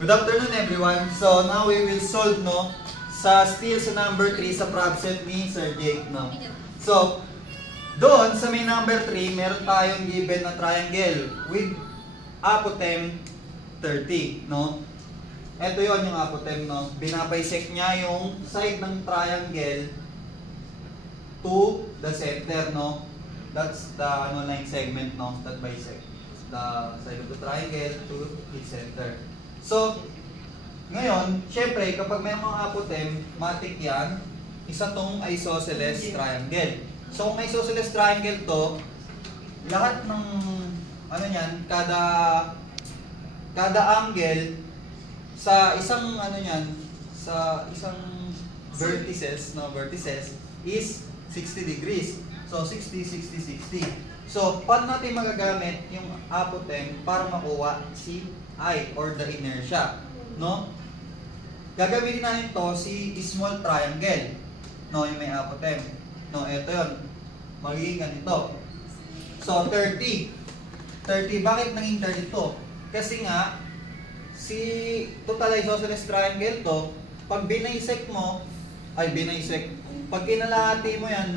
Good afternoon everyone. So now we will solve still sa number 3 sa problem set ni Sir Jake So doon sa may number 3, meron tayong given na triangle with apothem 30, Ito 'yon yung apothem, Binabisect niya yung side ng triangle to the center, That's the line segment, that bisect the side of the triangle to the center. So, ngayon, syempre, kapag may mga apothem, matik yan, isa tong isosceles triangle. So, kung isosceles triangle to, lahat ng, kada angle, sa isang, sa isang vertices, is 60 degrees. So, 60, 60, 60. So, paano natin magagamit yung apothem para makuha si I or the inertia, Gagamitin natin to si small triangle, yung may apothem. Ito 'yon. Magiging ganito. So, 30. 30, bakit naging 30 to? Kasi nga, si total isosceles triangle to, pag pag kinalahati mo yan,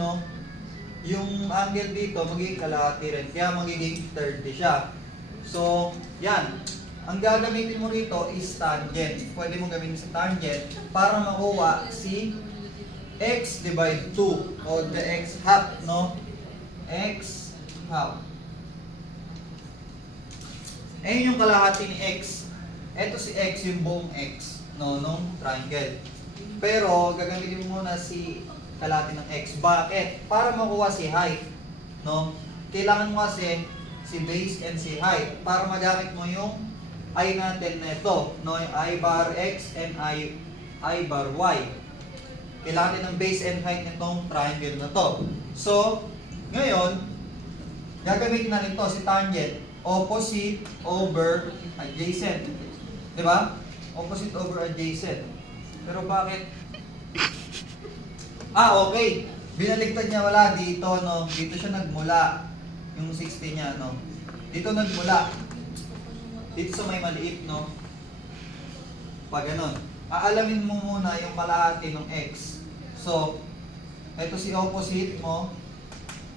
yung angle dito, magiging kalahati rin. Kaya magiging 30 siya. So, yan. Ang gagamitin mo rito is tangent. Pwede mo gamitin sa tangent para makuha si x divide 2 o the x half, x half. Ayun yung kalahati ni x. Ito si x, yung buong x, nung triangle. Pero, gagamitin mo muna si kalahati ng x. Bakit? Para makuha si height, Kailangan mo kasi si base and si height para magamit mo yung I natin na ito, yung I bar x and I bar y. Kailangan din ng base and height nitong triangle na to. So, ngayon, gagamitin natin to si tangent, opposite over adjacent. Diba? Opposite over adjacent. Pero bakit? Okay. Binaligtad niya, wala dito, Dito siya nagmula. Yung 60 niya, Dito nagmula. Dito sa may maliit, Pag ganun. Aalamin mo muna yung kalahati ng x. So, ito si opposite mo,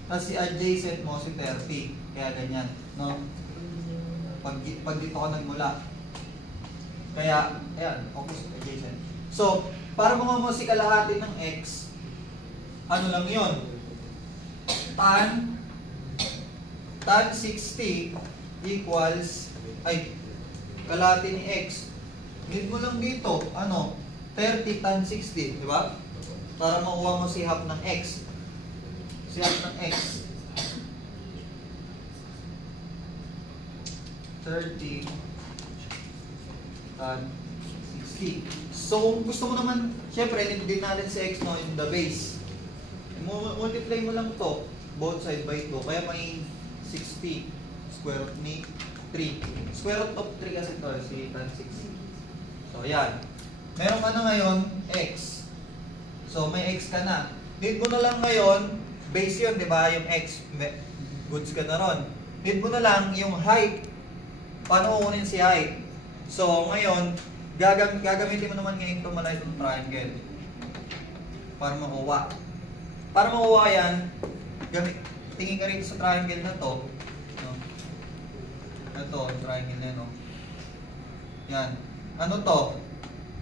tapos si adjacent mo, si 30. Kaya ganyan, Pag dito ka nagmula. Kaya, ayan, opposite, adjacent. So, para makuha mo si kalahati ng x, ano lang yun? Tan 60 equals kalahati ni x. Need mo lang dito, 30 tan 60, di ba? Para makuha mo si half ng x. Si half ng x. 30 tan 60. So, kung gusto mo naman, syempre, din natin si x, in the base. Multiply mo lang to, both side by 2. Kaya may 60 square root ni 3. Square root of 3 kasi ito, si tan 60. So, yan. Meron ka na ngayon, x. So, may x ka na. Need mo na lang ngayon, base yun, di ba? Yung x, goods ka na ron. Need mo na lang yung height. Paano kukunin si height? So, ngayon, gagamitin mo naman ngayon itong malay itong triangle. Para makuha. Para makuha yan, tingin ka rin sa triangle na to. Ito, triangle na yan. Ano to?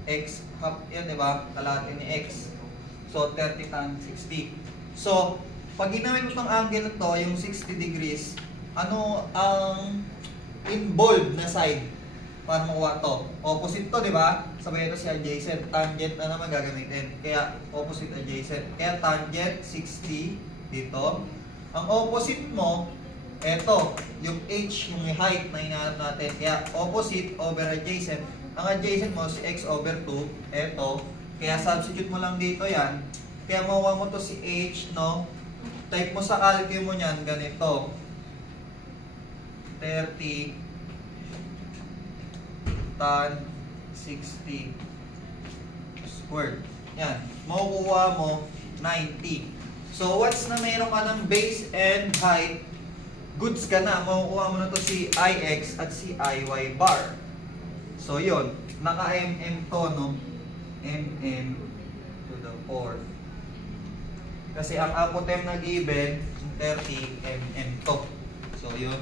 X half, yan diba? Kalahati ni x. So, 30 tan 60. So, pag ginamit mo itong angle na to, yung 60 degrees, ano ang involved na side para makuha to? Opposite to, diba? Sabay ito si adjacent. Tangent na naman gagamitin. Kaya, opposite adjacent. Kaya, tangent 60 dito. Ang opposite mo, eto, yung h, yung height na hinahanap natin. Kaya, opposite over adjacent. Ang adjacent mo, si x over 2. Eto. Kaya, substitute mo lang dito yan. Kaya, makuha mo to si h, Type mo sa calculus mo niyan, ganito. 30 tan 60 squared. Yan. Makukuha mo 90. So, once na mayroon ka ng base and height, goods ka na. Makukuha mo na to si IX at si IY bar. So, yun. Naka-mm to, no? mm to the 4. Kasi ang apotem na given, 30 mm to. So, yun.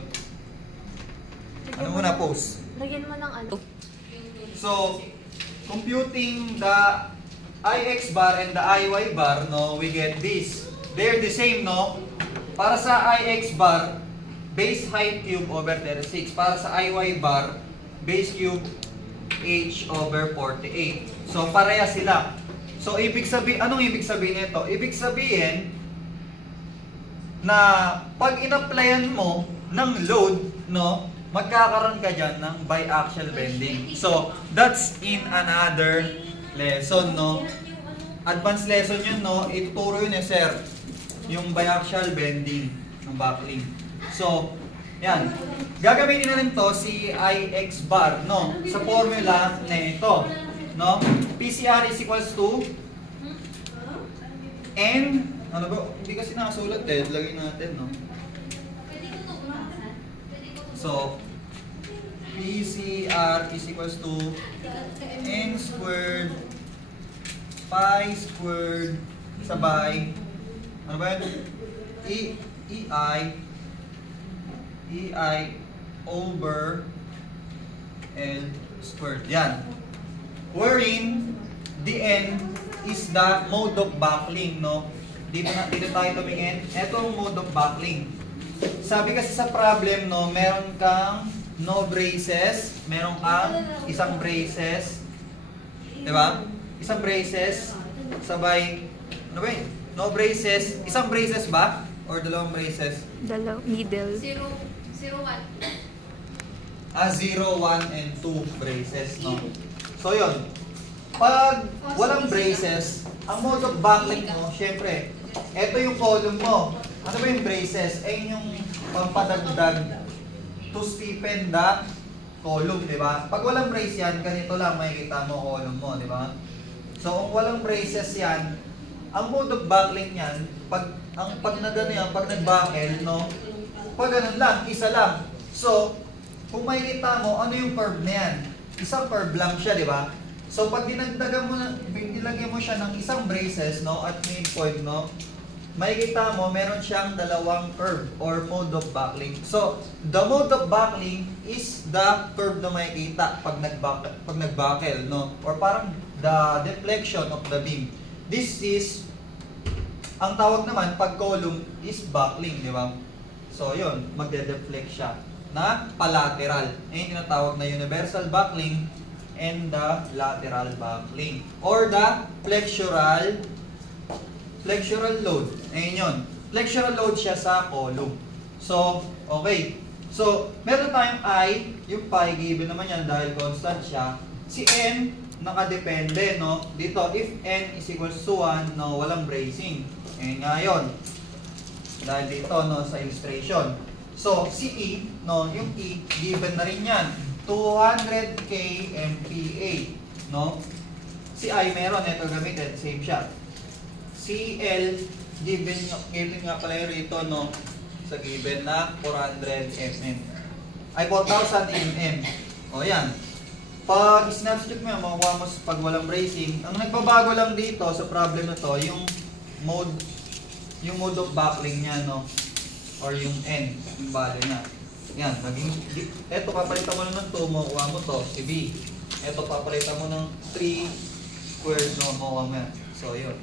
Ano muna, pose? Lagyan mo ng ano. So, computing the Ix bar and the Iy bar, no, we get this. They're the same, no? Para sa Ix bar, base height cube over 36. Para sa Iy bar, base cube h over 48. So, pareha sila. So, ibig sabihin, anong ibig sabihin nito? Ibig sabihin na pag in-applyan mo ng load, no, magkakaroon ka dyan ng biaxial bending. So, that's in another lesson, no? Advanced lesson yun, no? Ituturo yun sir. Yung biaxial bending ng buckling. So, yan. Gagamitin na rin to si Ix bar, no? Sa formula na ito, no? PCR is equals to N, ano ba? Hindi kasi nakasulat eh. Lagay natin, no? So, PCR is equals to N squared pi squared sabay ano ba yun? EI over L squared. Yan. Wherein the N is the mode of buckling, no? Dito tayo tumingin. Ito ang mode of buckling. Sabi kasi sa problem, no, meron kang no braces, meron kang isang braces, di ba? Isang braces, sabay, ano ba yun? No braces, isang braces ba? Or dalawang braces? Middle. 0, 1. 0, 1, and 2 braces, no? So, yun. Pag walang braces, ang mode of buckling mo, syempre, ito yung column mo. Ano ba yung braces? Ayun yung pampadagdag to stiffen the column, di ba? Pag walang brace yan, ganito lang makikita mo column mo, di ba? So, kung walang braces yan, ang mode of buckling yan, pag nag-buckle, no? Pag ganun lang, isa lang. So, kung makikita mo, ano yung curve na yan? Isang curve lang siya, di ba? So, pag nilagyan mo siya ng isang braces, no? At midpoint, no? Makikita mo, meron siyang dalawang curve or mode of buckling. So, the mode of buckling is the curve na makikita pag nag-buckle, no? Or parang the deflection of the beam. This is, ang tawag naman, pag column is buckling, di ba? So, yun, magde-deflect siya na palateral. Ayun yung tinatawag na universal buckling and the lateral buckling. Or the flexural load. Ayun yun. Flexural load siya sa column. So, okay. So, meron tayong I, yung pi, given naman yan dahil constant siya. Si N, nakadepende, no? Dito, if N is equals to 1, no, walang bracing. Ayun nga yun. Dahil dito, no, sa illustration. So, si E, no, yung E, given na rin yan. 200 kMPa, no? Si I, meron, ito gamitin, same siya. Si L, given nga pala yung rito, no, sa given na 400 mm. Ay, 4,000 mm. O, yan. Pag snapshot mo yan, makuha mo pag walang bracing. Ang nagbabago lang dito sa problem na to, yung mode of buckling niya, no? Or yung N, yung value niya. Yan, eto papalitan mo ng 2, makuha mo to, si B. Eto papalitan mo ng 3 squared, no, makuha mo yan. So, yun.